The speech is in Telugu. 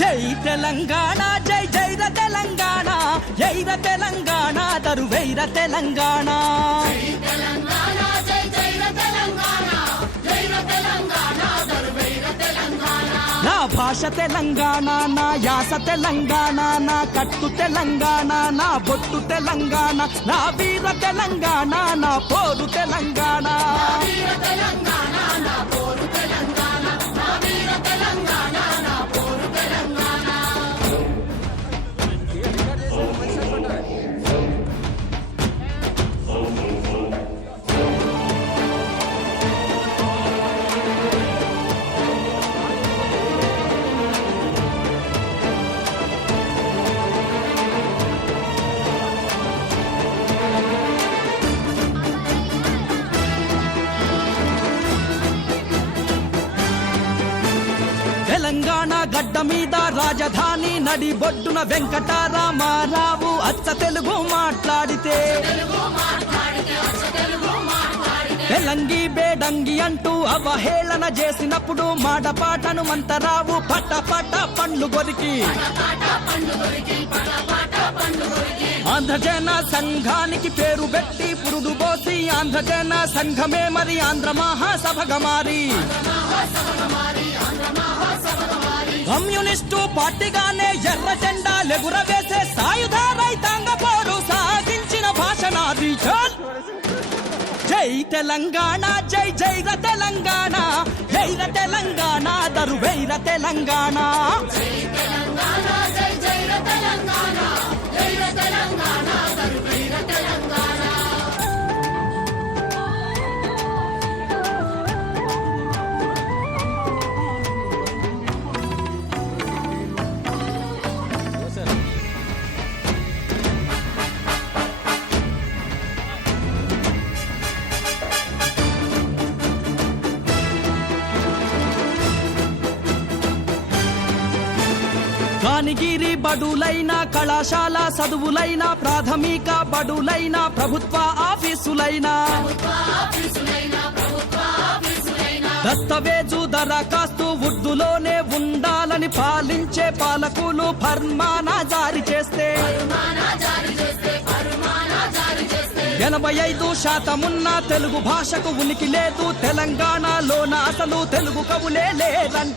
జై తెలంగాణ జై జైర తెలంగాణ జైర తెలంగాణ దరువైర తెలంగాణ నా భాష తెలంగాణ నా యాస తెలంగాణ నా కట్టు తెలంగాణ నా బొట్టు తెలంగాణ నా వీర తెలంగాణ నా పోరు తెలంగాణ తెలంగాణ గడ్డ మీద రాజధాని నడిబొడ్డున వెంకటరామారావు అచ్చ తెలుగు మాట్లాడితే తెలంగి బేడంగి అంటూ అవహేళన చేసినప్పుడు మాడపాటను మంతరావు పట్ట పట్ట పండ్లు కొరికి ఆంధ్రజన సంఘానికి పేరు పెట్టి పురుడు పోసి ఆంధ్రజన సంఘమే మరి ఆంధ్ర మహాసభగా మారి కమ్యూనిస్టు పార్టీగానే ఎర్ర జెండా లెగురవేసే సాయుధ రైతాంగ పోరు సాగించిన భాషనాది జై తెలంగాణ జై జైర తెలంగాణ జైర తెలంగాణ దరువైర తెలంగాణ కానిగిరి బడులైన కళాశాల చదువులైన ప్రాథమిక బడులైన ప్రభుత్వ ఆఫీసులైన దస్తవేజు దరఖాస్తు ఉర్దూలోనే ఉండాలని పాలించే పాలకులు ఫర్మానా జారీ చేస్తే 85% తెలుగు భాషకు ఉనికి లేదు తెలంగాణలోన అసలు తెలుగు కవులే లేరంట